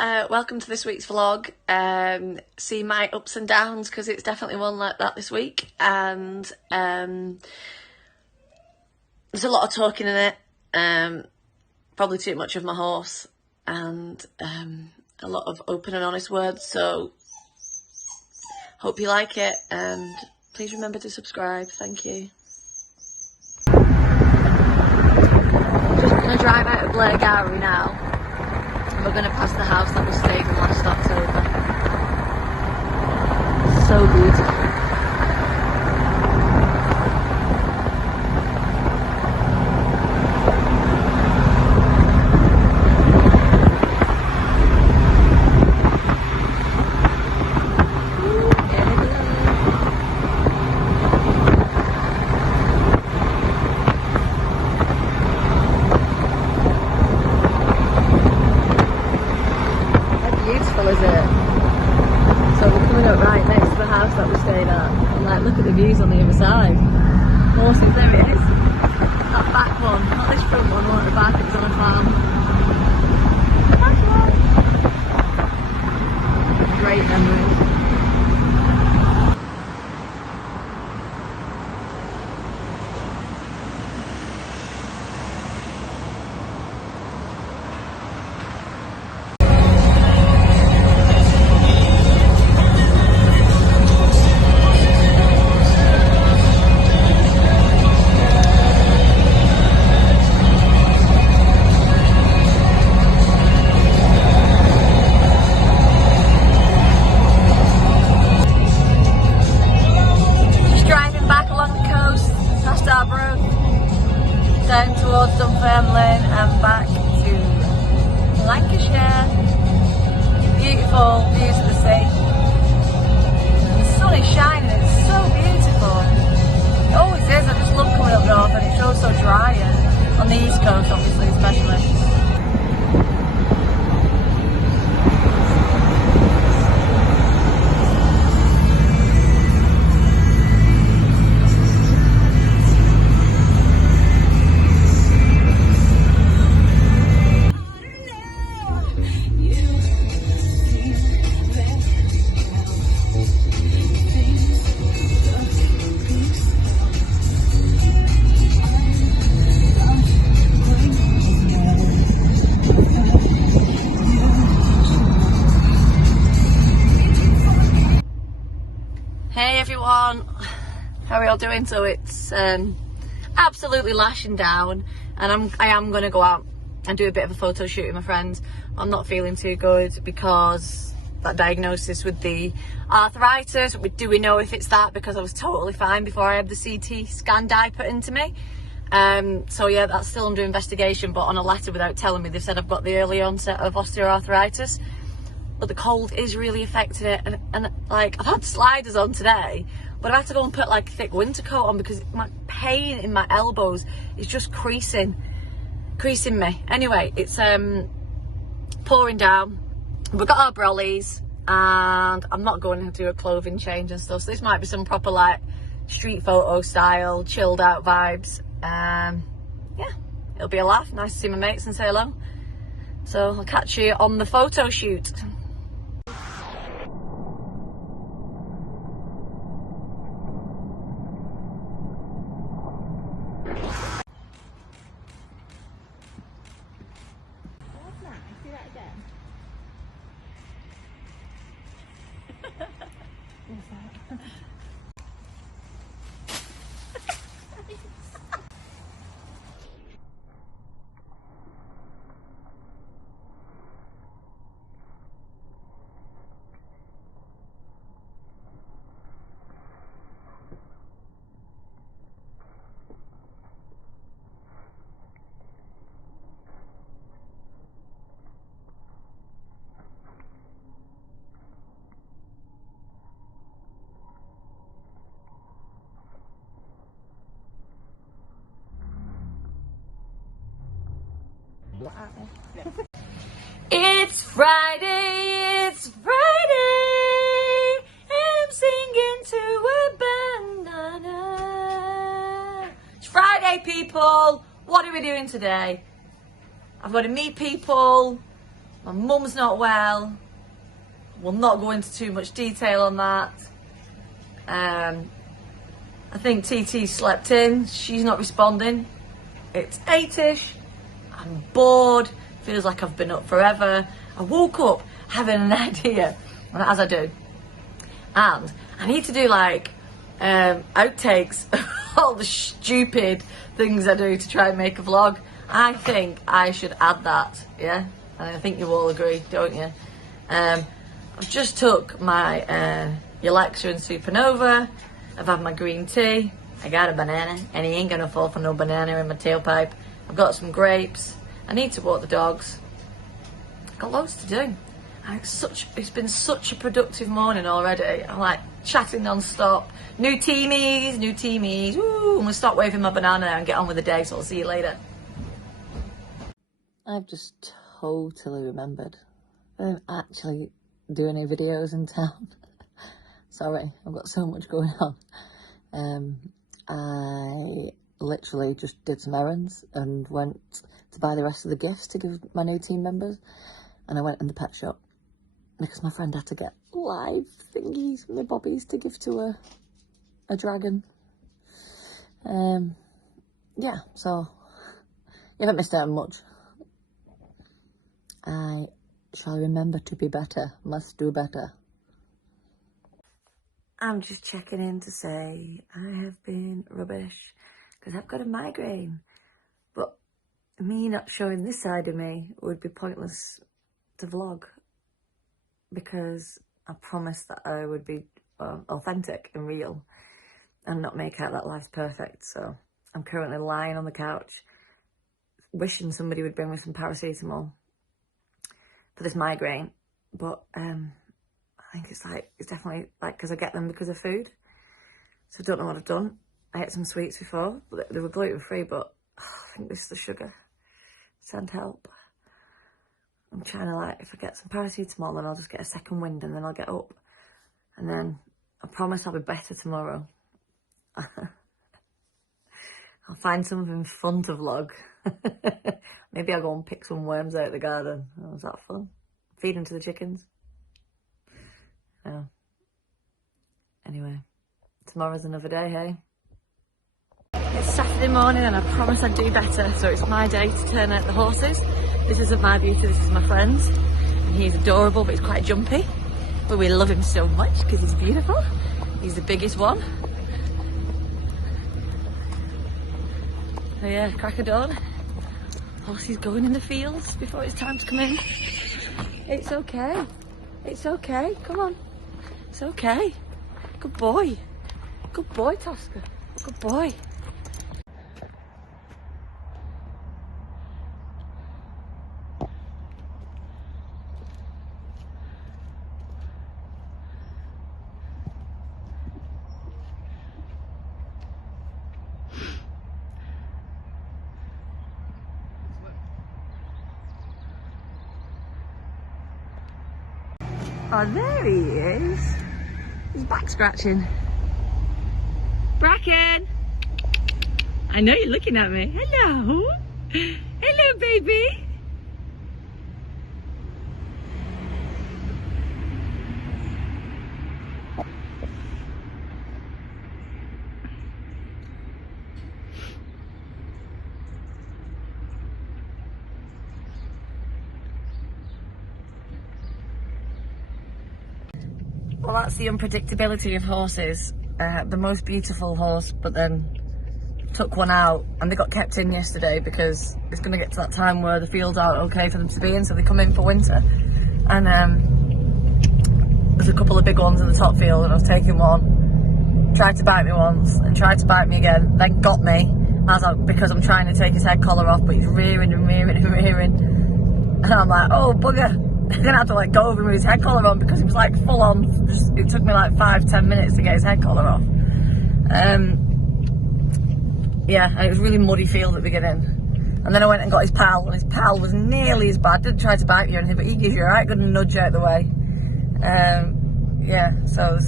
welcome to this week's vlog. See my ups and downs because it's definitely one like that this week, and there's a lot of talking in it, probably too much of my horse, and a lot of open and honest words, so hope you like it, and please remember to subscribe. Thank you. Just gonna drive out of Blairgowrie now. We're going to pass the house that we stayed in last October. So beautiful. Is it? So we're coming up right next to the house that we stayed at, and like, look at the views on the other side. Horses, there it is. That back one, not this front one, not the back, it was on a farm. Back one. Great memories. Down towards Dunfermline and back to Lancashire. Beautiful views of the sea. The sun is shining, it's so beautiful. It always is, I just love coming up north, and it's also dry, and on the east coast obviously especially. Hey everyone, how are you all doing? So it's absolutely lashing down, and I am going to go out and do a bit of a photo shoot with my friends. I'm not feeling too good because that diagnosis with the arthritis. Do we know if it's that? Because I was totally fine before I had the CT scan dye put into me. So yeah, that's still under investigation, but on a letter without telling me, they've said I've got the early onset of osteoarthritis. But the cold is really affecting it, and like, I've had sliders on today, but I've had to go and put like a thick winter coat on because my pain in my elbows is just creasing me. Anyway, it's pouring down. We've got our brollies, and I'm not going to do a clothing change and stuff, so this might be some proper like street photo style, chilled out vibes. Yeah, it'll be a laugh. Nice to see my mates and say hello. So I'll catch you on the photo shoot. It's Friday, it's Friday, and I'm singing to a banana. It's Friday, people. What are we doing today? I've got to meet people, My mum's not well. We'll not go into too much detail on that. I think TT slept in. She's not responding. It's 8ish. I'm bored. Feels like I've been up forever. I woke up having an idea, as I do. And I need to do like outtakes of all the stupid things I do to try and make a vlog. I think I should add that, yeah? And I think you all agree, don't you? I've just took my Alexa and Supernova. I've had my green tea. I got a banana, and he ain't gonna fall for no banana in my tailpipe. I've got some grapes. I need to walk the dogs. I've got loads to do. And it's been such a productive morning already. I'm like chatting non-stop. New teamies. Woo! I'm gonna stop waving my banana now and get on with the day, so I'll see you later. I've just totally remembered. I don't actually do any videos in town. Sorry, I've got so much going on. I literally just did some errands and went to buy the rest of the gifts to give my new team members. And I went in the pet shop because my friend had to get live thingies, my bobbies, to give to a dragon. Yeah, so you haven't missed out on much. I shall remember to be better, must do better. I'm just checking in to say I have been rubbish because I've got a migraine. But me not showing this side of me would be pointless to vlog because I promised that I would be authentic and real and not make out that life's perfect. So I'm currently lying on the couch wishing somebody would bring me some paracetamol for this migraine, but I think it's definitely like because I get them because of food, so I don't know what I've done. I ate some sweets before, but they were gluten-free, but I think this is the sugar. Send help. I'm trying to, like, if I get some paracetamol, then I'll just get a second wind and then I'll get up, and then I promise I'll be better tomorrow. I'll find something fun to vlog. Maybe I'll go and pick some worms out of the garden. Oh, was that fun? Feed them to the chickens. Oh. Anyway, tomorrow's another day, hey? It's Saturday morning and I promised I'd do better, so it's my day to turn out the horses. This isn't my beauty, this is my friend's. And he's adorable, but he's quite jumpy. But we love him so much because he's beautiful. He's the biggest one. So yeah, crack of dawn. Horsey's going in the fields before it's time to come in. It's okay. It's okay. Come on. It's okay. Good boy. Good boy, Tosca. Good boy. Oh, there he is. He's back scratching. Bracken! I know you're looking at me. Hello! Hello, baby! Well, that's the unpredictability of horses. The most beautiful horse, but then took one out and they got kept in yesterday because it's going to get to that time where the fields aren't okay for them to be in, so they come in for winter. And there's a couple of big ones in the top field, and I was taking one, tried to bite me once and tried to bite me again, then got me because I'm trying to take his head collar off, but he's rearing and rearing and rearing, and I'm like, oh bugger. I'm gonna have to like go over him with his head collar on because he was like full on. It took me like 5-10 minutes to get his head collar off. Yeah, and it was really muddy field at the beginning. And then I went and got his pal, and his pal was nearly as bad. Didn't try to bite you or anything, but he gives you a right good nudge out of the way. Yeah, so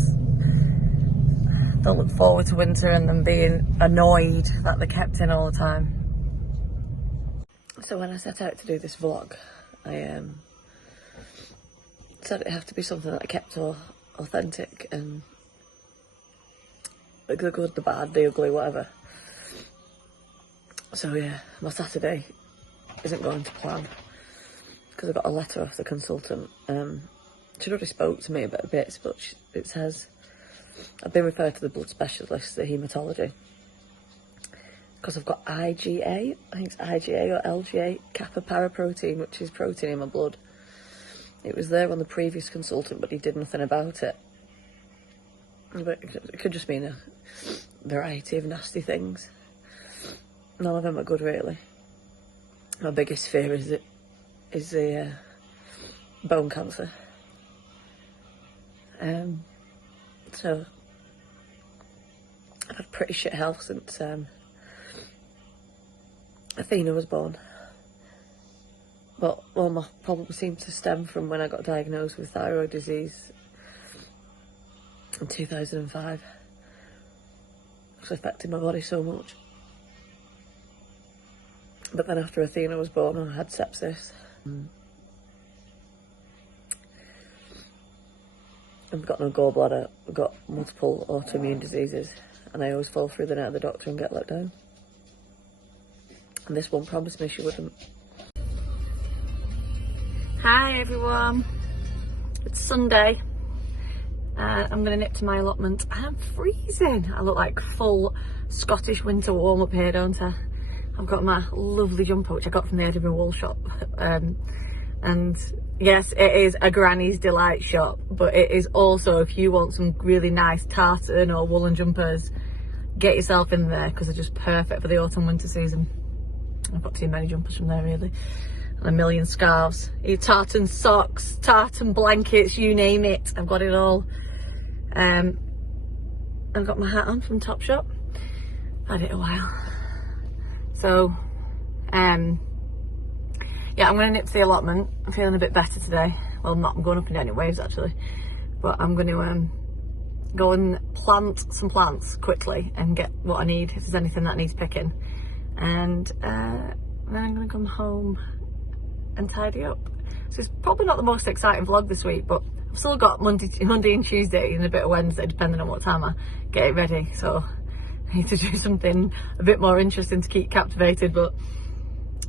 don't look forward to winter and them being annoyed that they're kept in all the time. So when I set out to do this vlog, I said it'd have to be something that I kept authentic and like the good, the bad, the ugly, whatever. So yeah, my Saturday isn't going to plan because I got a letter off the consultant. She'd already spoke to me about bits, but it says I've been referred to the blood specialist, the haematology, because I've got IgA, I think it's IgA or LGA, kappa paraprotein, which is protein in my blood. It was there on the previous consultant, but he did nothing about it. But it could just mean a variety of nasty things. None of them are good, really. My biggest fear is the bone cancer. So I've had pretty shit health since Athena was born. But all my problems seem to stem from when I got diagnosed with thyroid disease in 2005. It's affected my body so much. But then after Athena was born, I had sepsis. I've got no gallbladder, I've got multiple autoimmune diseases, and I always fall through the net of the doctor and get let down. And this one promised me she wouldn't. Hi everyone, it's Sunday. I'm going to nip to my allotment. I'm freezing. I look like full Scottish winter warm up here, don't I? I've got my lovely jumper, which I got from the Edinburgh Wool shop. And yes, it is a granny's delight shop, but it is also, if you want some really nice tartan or woolen jumpers, get yourself in there because they're just perfect for the autumn winter season. I've got too many jumpers from there really. And a million scarves, tartan socks, tartan blankets, you name it, I've got it all. I've got my hat on from Topshop. Had it a while. So, yeah, I'm going to nip to the allotment. I'm feeling a bit better today. Well, I'm not, I'm going up and down in waves actually. But I'm going to go and plant some plants quickly and get what I need, if there's anything that needs picking. And then I'm going to come home and tidy up. So it's probably not the most exciting vlog this week, but I've still got Monday and Tuesday and a bit of Wednesday, depending on what time I get it ready. So I need to do something a bit more interesting to keep captivated, but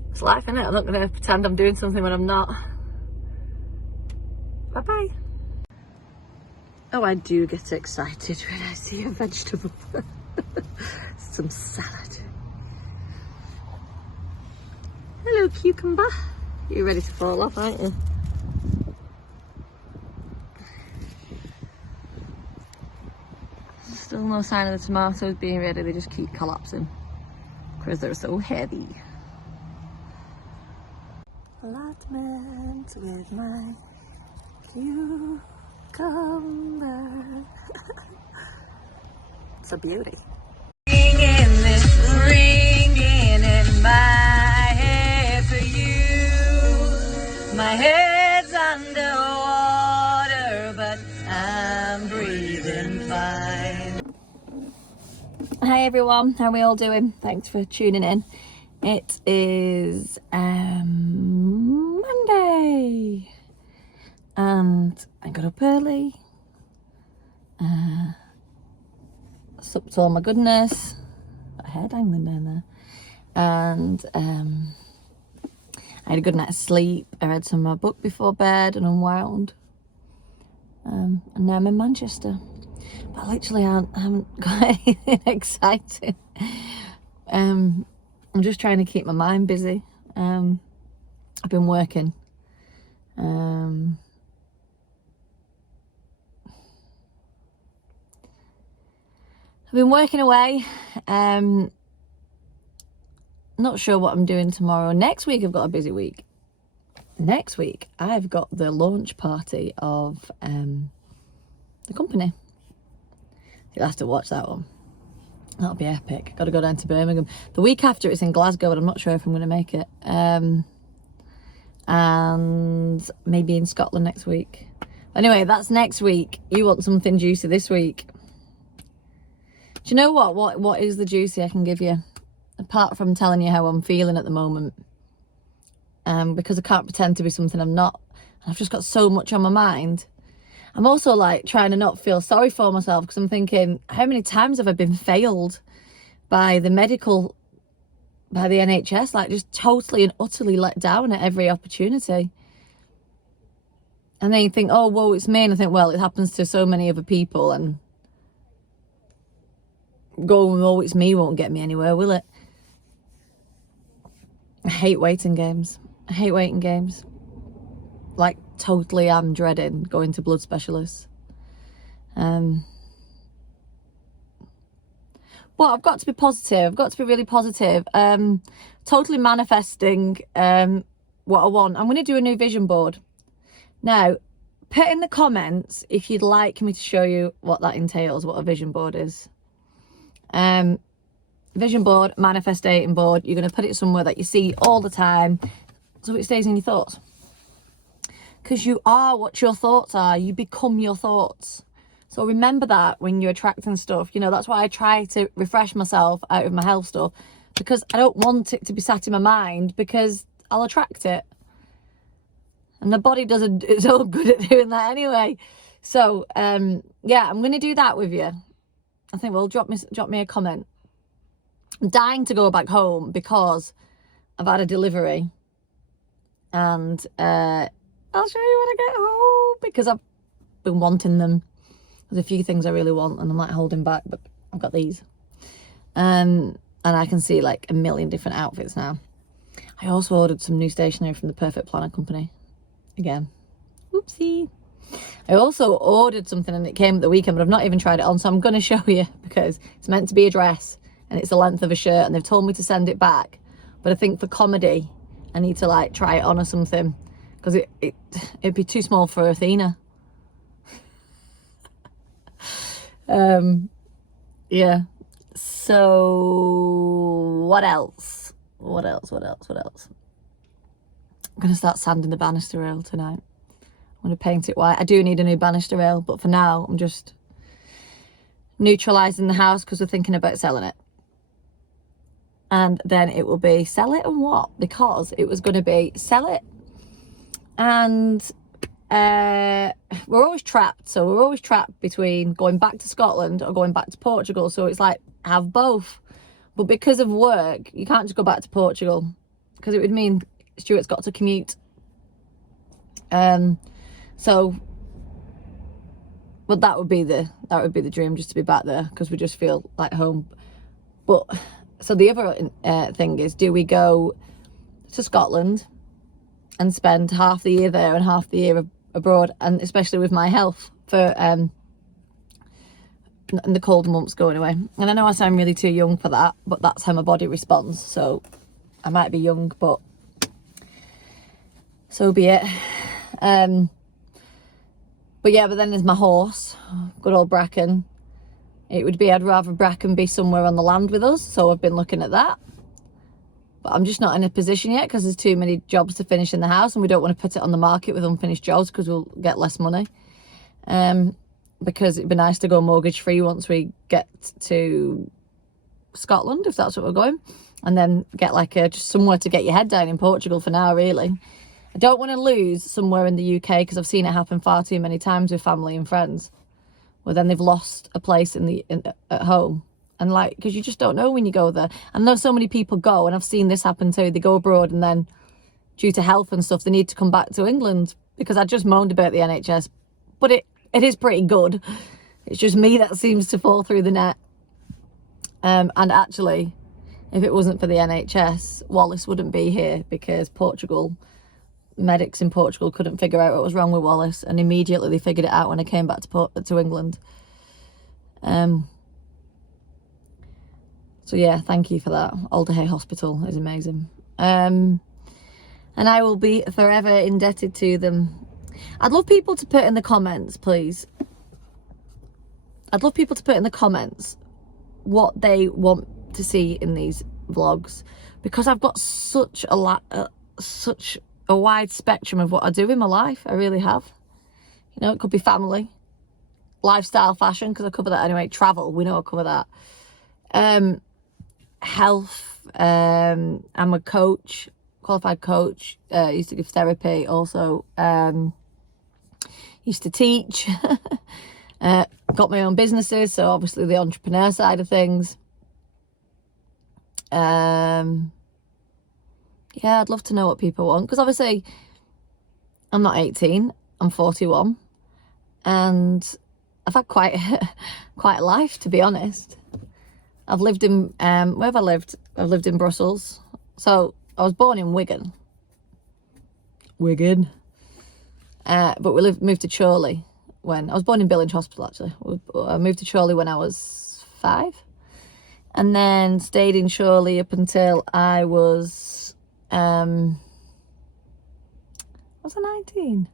it's life, innit? I'm not going to pretend I'm doing something when I'm not. Bye bye. Oh, I do get excited when I see a vegetable. Some salad. Hello, cucumber. You're ready to fall off, aren't you? Still no sign of the tomatoes being ready, they just keep collapsing because they're so heavy. Allotment with my cucumber. It's a beauty. Ringing in my head for you. My head's underwater, but I'm breathing fine. Hi everyone, how are we all doing? Thanks for tuning in. It is Monday and I got up early, supped all my goodness, got a hair dangling down there, and I had a good night's sleep. I read some of my book before bed and unwound, and now I'm in Manchester. But literally I haven't got anything exciting. I'm just trying to keep my mind busy. I've been working. I've been working away. Not sure what I'm doing tomorrow. Next week I've got a busy week. Next week I've got the launch party of the company. You'll have to watch that one. That'll be epic. Got to go down to Birmingham. The week after it's in Glasgow, but I'm not sure if I'm going to make it. And maybe in Scotland next week. Anyway, that's next week. You want something juicy this week. Do you know what is the juicy I can give you? Apart from telling you how I'm feeling at the moment. Because I can't pretend to be something I'm not. I've just got so much on my mind. I'm also like trying to not feel sorry for myself, because I'm thinking, how many times have I been failed by the NHS, like just totally and utterly let down at every opportunity. And then you think, oh, whoa, it's me. And I think, well, it happens to so many other people, and going, oh, it's me won't get me anywhere, will it? I hate waiting games. I hate waiting games. Like, totally I'm dreading going to blood specialists. But I've got to be positive. I've got to be really positive. Totally manifesting what I want. I'm going to do a new vision board. Now, put in the comments if you'd like me to show you what that entails, what a vision board is. Vision board, manifesting board. You're going to put it somewhere that you see all the time, so it stays in your thoughts. Because you are what your thoughts are. You become your thoughts. So remember that when you're attracting stuff. You know, that's why I try to refresh myself out of my health stuff, because I don't want it to be sat in my mind, because I'll attract it. And the body doesn't, it's all good at doing that anyway. So, yeah, I'm going to do that with you. I think, well, drop me a comment. I'm dying to go back home because I've had a delivery. And I'll show you when I get home, because I've been wanting them. There's a few things I really want, and I'm like holding back, but I've got these. And I can see like a million different outfits now. I also ordered some new stationery from the Perfect Planner Company. Again, oopsie. I also ordered something and it came at the weekend, but I've not even tried it on, so I'm going to show you, because it's meant to be a dress and it's the length of a shirt, and they've told me to send it back. But I think for comedy, I need to like try it on or something, because it'd be too small for Athena. Yeah. So what else? I'm gonna start sanding the banister rail tonight. I'm gonna paint it white. I do need a new banister rail, but for now I'm just neutralizing the house, because we're thinking about selling it. And then it will be sell it and what? Because it was gonna be sell it, and we're always trapped. So we're always trapped between going back to Scotland or going back to Portugal. So it's like, have both. But because of work, you can't just go back to Portugal, because it would mean Stuart's got to commute. So, but that would be the dream, just to be back there, because we just feel like home. But so the other thing is, do we go to Scotland and spend half the year there and half the year abroad, and especially with my health, for the cold months going away? And I know I sound really too young for that, but that's how my body responds. So I might be young, but so be it. But yeah, but then there's my horse, good old Bracken. It would be, I'd rather Bracken be somewhere on the land with us, so I've been looking at that. But I'm just not in a position yet, because there's too many jobs to finish in the house, and we don't want to put it on the market with unfinished jobs, because we'll get less money. Because it'd be nice to go mortgage free once we get to Scotland, if that's what we're going, and then get like just somewhere to get your head down in Portugal for now, really. I don't want to lose somewhere in the UK, because I've seen it happen far too many times with family and friends, where then they've lost a place at home. And like, because you just don't know when you go there. I know so many people go, and I've seen this happen too. They go abroad, and then due to health and stuff, they need to come back to England, because I just moaned about the NHS, but it is pretty good. It's just me that seems to fall through the net. And actually, if it wasn't for the NHS, Wallace wouldn't be here, because medics in Portugal couldn't figure out what was wrong with Wallace, and immediately they figured it out when I came back to England. So yeah, thank you for that. Alderhay Hospital is amazing. And I will be forever indebted to them. I'd love people to put in the comments, please. I'd love people to put in the comments what they want to see in these vlogs, because I've got such a wide spectrum of what I do in my life. I really have. You know, it could be family, lifestyle, fashion, because I cover that anyway. Travel, we know I cover that. Health, I'm a coach, qualified coach, used to give therapy, also used to teach, got my own businesses, so obviously the entrepreneur side of things. Yeah, I'd love to know what people want, because obviously I'm not 18, I'm 41, and I've had quite a life, to be honest. I've lived in, where have I lived? I've lived in Brussels. So I was born in Wigan. But we moved to Chorley when, I was born in Billinge Hospital actually. I moved to Chorley when I was 5. And then stayed in Chorley up until I was I 19?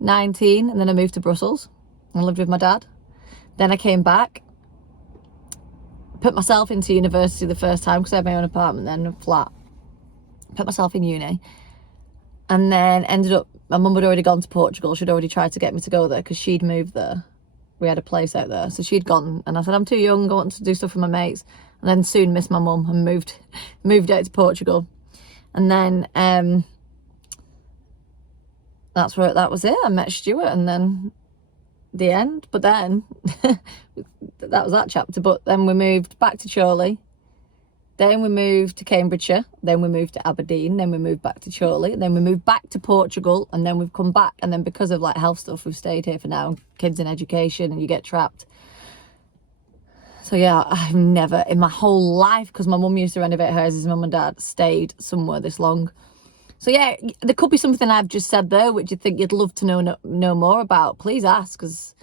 19, and then I moved to Brussels and lived with my dad. Then I came back, put myself into university the first time because I had my own apartment then, a flat. Put myself in uni, and then ended up, my mum had already gone to Portugal. She'd already tried to get me to go there because she'd moved there. We had a place out there, so she'd gone, and I said, I'm too young, I want to do stuff with my mates. And then soon missed my mum and moved out to Portugal. And then that was it. I met Stuart, and then the end. But then that was that chapter. But then we moved back to Chorley, then we moved to Cambridgeshire, then we moved to Aberdeen, then we moved back to Chorley, then we moved back to Portugal, and then we've come back. And then because of like health stuff, we've stayed here for now. Kids in education, and you get trapped. So yeah, I've never in my whole life, because my mum used to renovate hers, his mum and dad, stayed somewhere this long. So yeah, there could be something I've just said there which you think you'd love to know more about. Please ask, because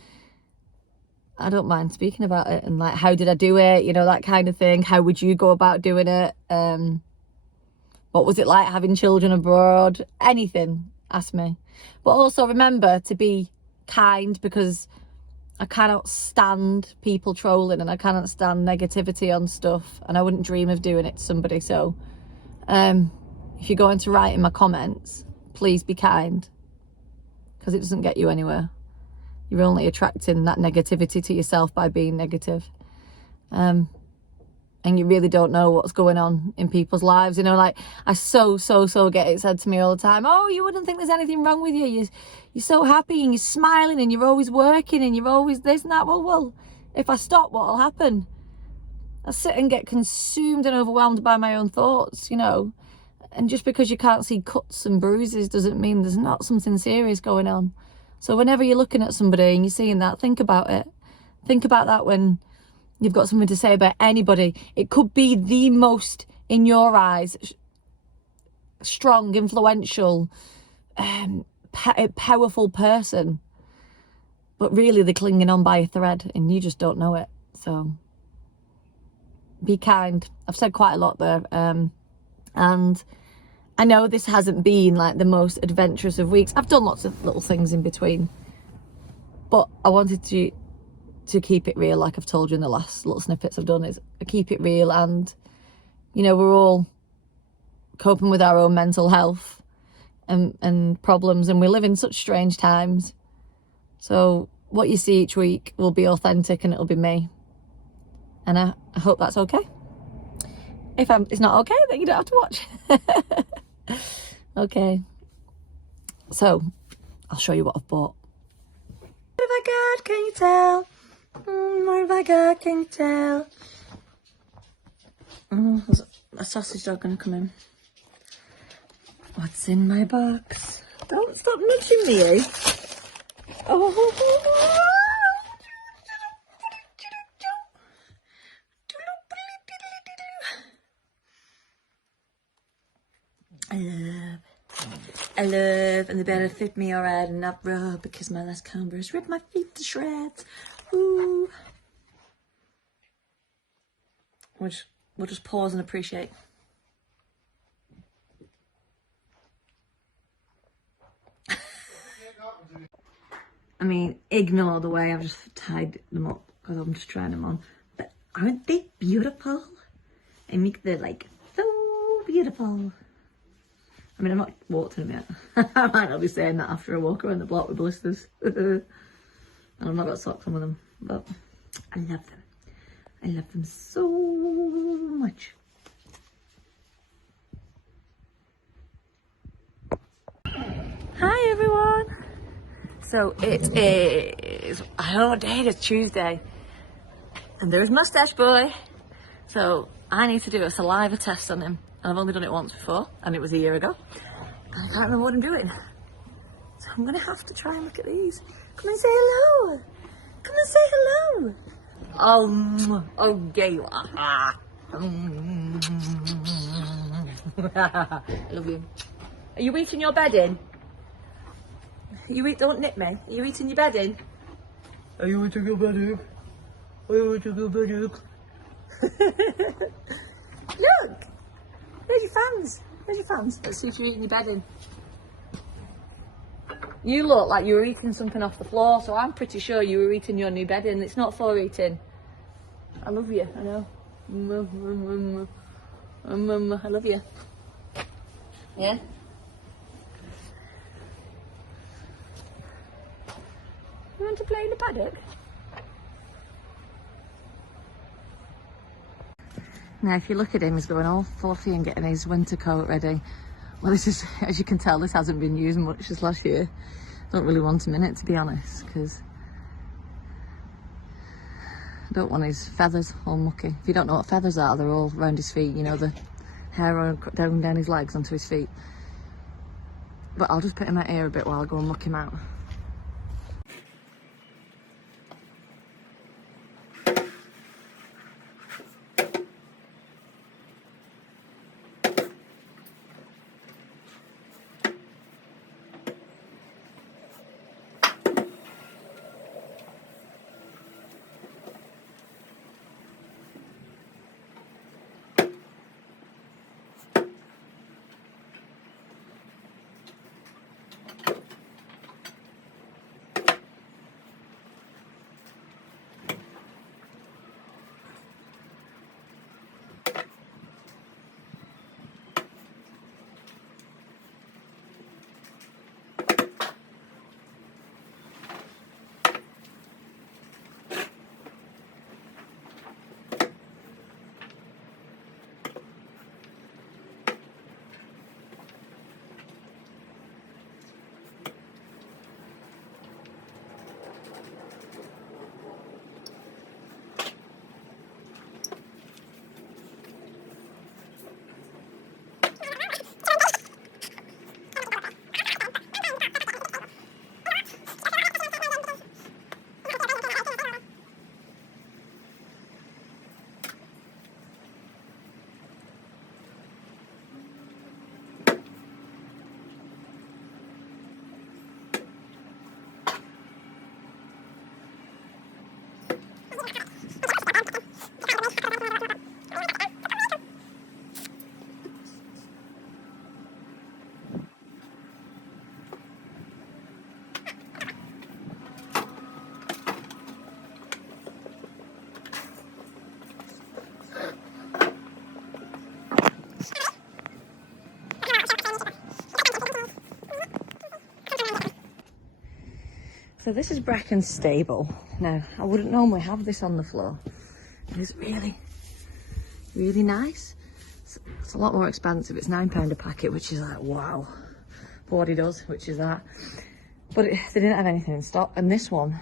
I don't mind speaking about it. And like, how did I do it? You know, that kind of thing. How would you go about doing it? What was it like having children abroad? Anything, ask me. But also remember to be kind, because I cannot stand people trolling, and I cannot stand negativity on stuff, and I wouldn't dream of doing it to somebody. So if you're going to write in my comments, please be kind, because it doesn't get you anywhere. You're only attracting that negativity to yourself by being negative. And you really don't know what's going on in people's lives. You know, like, I so get it said to me all the time, oh, you wouldn't think there's anything wrong with you. You're so happy, and you're smiling, and you're always working, and you're always this and that. Well, if I stop, what'll happen? I sit and get consumed and overwhelmed by my own thoughts, you know. And just because you can't see cuts and bruises doesn't mean there's not something serious going on. So whenever you're looking at somebody and you're seeing that, think about it. Think about that when you've got something to say about anybody. It could be the most, in your eyes, strong, influential, powerful person. But really they're clinging on by a thread, and you just don't know it. So be kind. I've said quite a lot there. And I know this hasn't been like the most adventurous of weeks. I've done lots of little things in between, but I wanted to keep it real. Like I've told you in the last little snippets I've done, is I keep it real. And you know, we're all coping with our own mental health and problems, and we live in such strange times. So what you see each week will be authentic, and it'll be me, and I hope that's okay. If it's not okay, then you don't have to watch. Okay, so I'll show you what I've bought. What have I got? Can you tell? What have I got? Can you tell? There's a sausage dog gonna come in. What's in my box? Don't stop nudging me, eh? Oh. I love, and they better fit me alright and not rub, because my last Converse ripped my feet to shreds. Ooh. We'll just pause and appreciate. I mean, ignore the way I've just tied them up, because I'm just trying them on. But aren't they beautiful? I make them like so beautiful. I mean, I've not walked in them yet. I might not be saying that after I walk around the block with blisters. And I've not got socks on with them, but I love them. I love them so much. So it is, I don't know what day it is, Tuesday. And there's Moustache Boy. So I need to do a saliva test on him. And I've only done it once before, and it was a year ago. And I can't remember what I'm doing. So I'm gonna have to try and look at these. Come and say hello. Come and say hello. Oh, there you are. I love you. Are you eating your bedding? Don't nip me. Are you eating your bedding? Are you eating your bedding? Are you eating your bedding? Look! There's your fans. There's your fans. Let's see if you're eating your bedding. You look like you were eating something off the floor, so I'm pretty sure you were eating your new bedding. It's not for eating. I love you, I know. I love you. Yeah? You want to play in the paddock? Now, if you look at him, he's going all fluffy and getting his winter coat ready. Well, this is, as you can tell, this hasn't been used much this last year. Don't really want him in it, to be honest, because I don't want his feathers all mucky. If you don't know what feathers are, they're all around his feet, you know, the hair down his legs onto his feet. But I'll just put him out here a bit while I go and muck him out. So this is Bracken's stable. Now, I wouldn't normally have this on the floor. It's really, really nice. It's a lot more expensive. It's £9 a packet, which is like, wow. For what he does, which is that. But they didn't have anything in stock. And this one,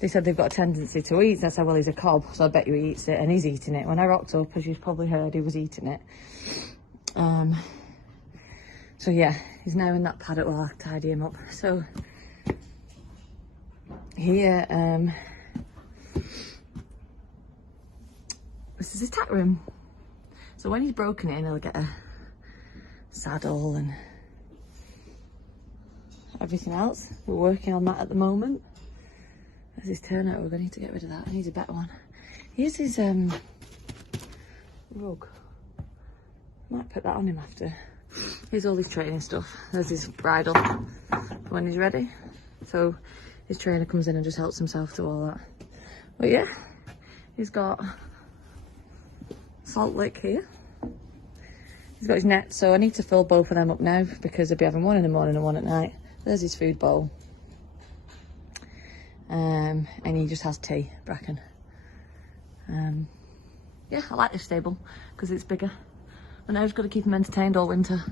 they said they've got a tendency to eat. So I said, well, he's a cob, so I bet you he eats it. And he's eating it. When I rocked up, as you've probably heard, he was eating it. So yeah, he's now in that paddock while I tidy him up. So here, this is his tack room. So when he's broken in, he'll get a saddle and everything else. We're working on that at the moment. There's his turnout. We're going to need to get rid of that. I need a better one. Here's his rug. Might put that on him after. Here's all his training stuff. There's his bridle for when he's ready. So his trainer comes in and just helps himself to all that. But yeah, he's got salt lick here. He's got his net, so I need to fill both of them up now because I'll be having one in the morning and one at night. There's his food bowl. And he just has tea, Bracken. Yeah, I like this stable because it's bigger. And I've got to keep him entertained all winter.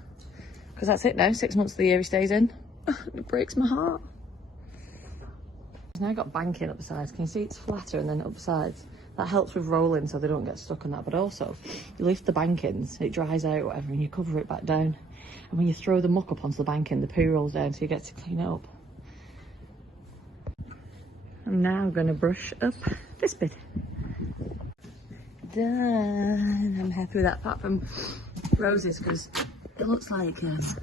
Because that's it now, 6 months of the year he stays in. It breaks my heart. Now I've got banking up the sides. Can you see it's flatter and then up the sides? That helps with rolling so they don't get stuck on that. But also, you lift the bankings, it dries out or whatever, and you cover it back down. And when you throw the muck up onto the banking, the poo rolls down so you get to clean it up. I'm now going to brush up this bit. Done. I'm happy with that, apart from roses, because it looks like it's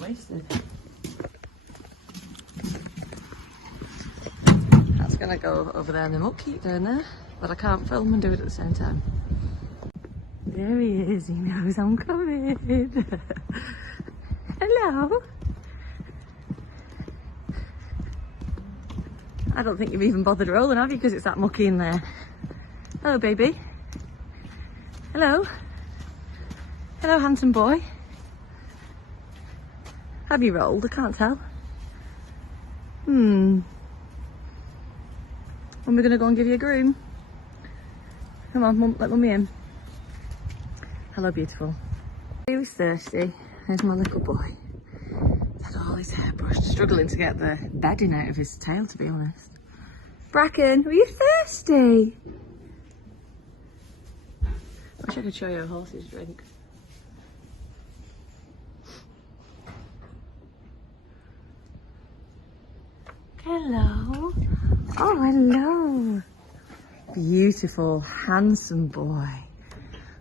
wasted. That's going to go over there in the muck heap down there, but I can't film and do it at the same time. There he is, he knows I'm coming. Hello. I don't think you've even bothered rolling, have you? Because it's that mucky in there. Hello, baby. Hello. Hello, handsome boy. Have you rolled? I can't tell. When we're going to go and give you a groom. Come on, Mum, let Mummy in. Hello, beautiful. He was thirsty. There's my little boy. He's had all his hair brushed, struggling to get the bedding out of his tail, to be honest. Bracken, were you thirsty? I wish I could show you a horse's drink. Hello. Oh, hello. Beautiful, handsome boy.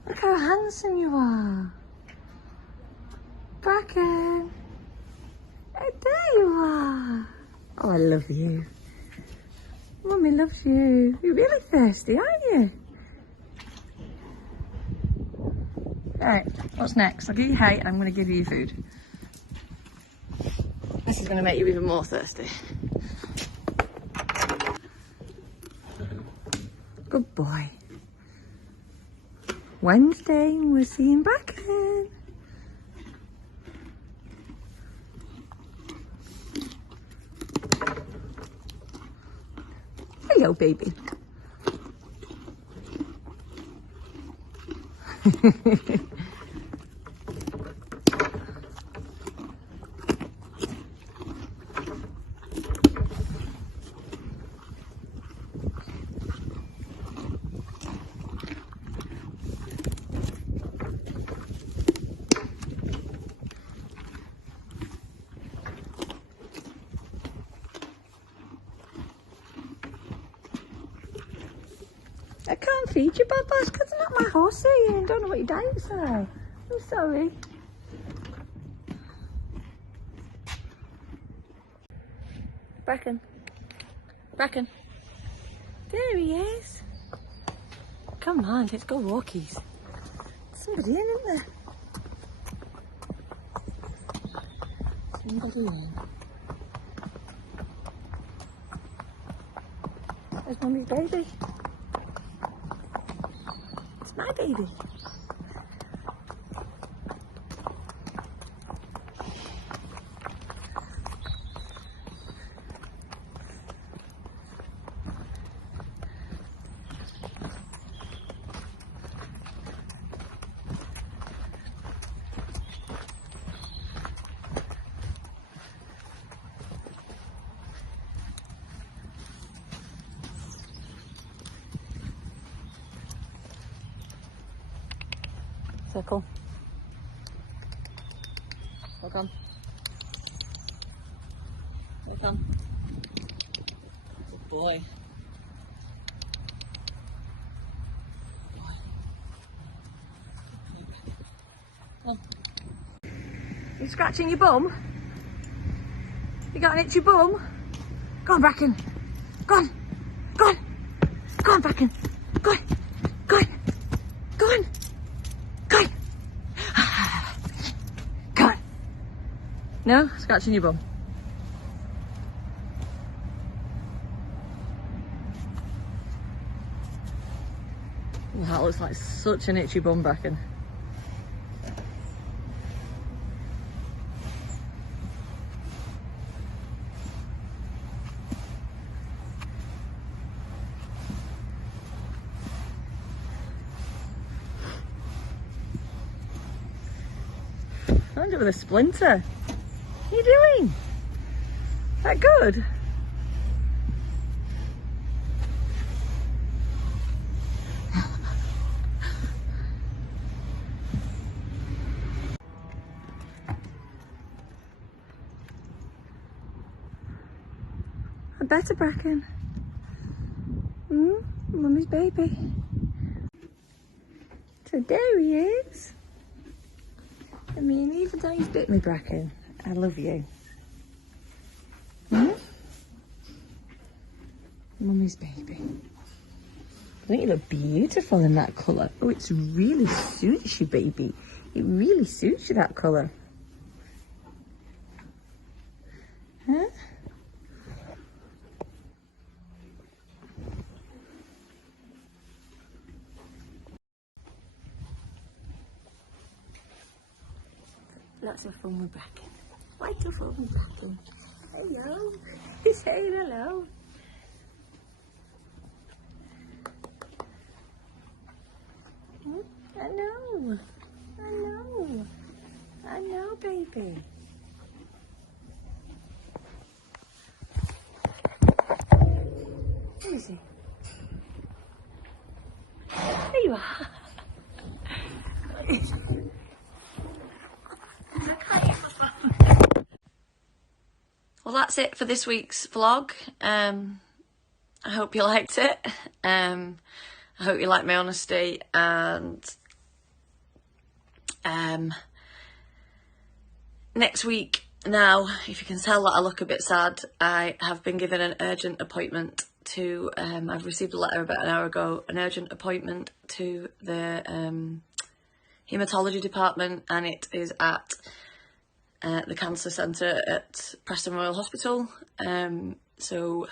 Look how handsome you are. Bracken. Oh, there you are. Oh, I love you. Mummy loves you. You're really thirsty, aren't you? Alright, what's next? I'll give you hay and I'm going to give you food. This is going to make you even more thirsty. Good boy. Wednesday, we're seeing Bracken. Hello, baby. I can't feed you, Babas, because I'm not my Horsey and don't know what your diets are. I'm sorry. Bracken. Bracken. There he is. Come on, let's go walkies. There's somebody in, isn't there? Somebody in. There's Mummy's baby. My baby. Circle. Welcome. Welcome. Good boy. Come on. You scratching your bum? You got an itchy bum? Go on, Bracken. Go on. Go on. Go on, Bracken. Go on. Go on. Go on. Go on. Go on. No? Scratching your bum. That looks like such an itchy bum, Bracken. I ended up with a splinter. What are you doing? That good? A better bracken. Mummy's baby. So there he is. I mean, even though he's bit me, bracken, I love you. Mummy's baby. I think you look beautiful in that colour. Oh, it really suits you, baby. It really suits you, that colour. Huh? Lots of fun with bracken. Lots of fun with bracken. Hello. He's saying hello. I know. I know. I know, baby. Where is he? There you are. Well, that's it for this week's vlog. I hope you liked it. I hope you like my honesty, and next week, now, if you can tell that I look a bit sad, I have been given an urgent appointment to, I've received a letter about an hour ago, an urgent appointment to the haematology department, and it is at the cancer centre at Preston Royal Hospital. So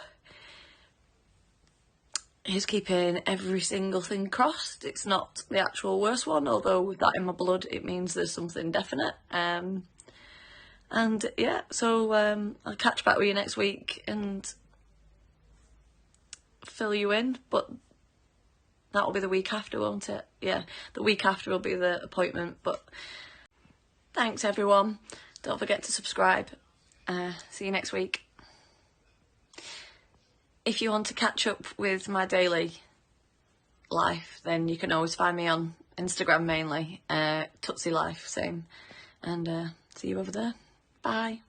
he's keeping every single thing crossed. It's not the actual worst one, although with that in my blood it means there's something definite. And yeah, so I'll catch back with you next week and fill you in, but that'll be the week after, won't it? Yeah, the week after will be the appointment. But thanks everyone, don't forget to subscribe. See you next week. If you want to catch up with my daily life, then you can always find me on Instagram mainly, tutsilife, same, and see you over there. Bye.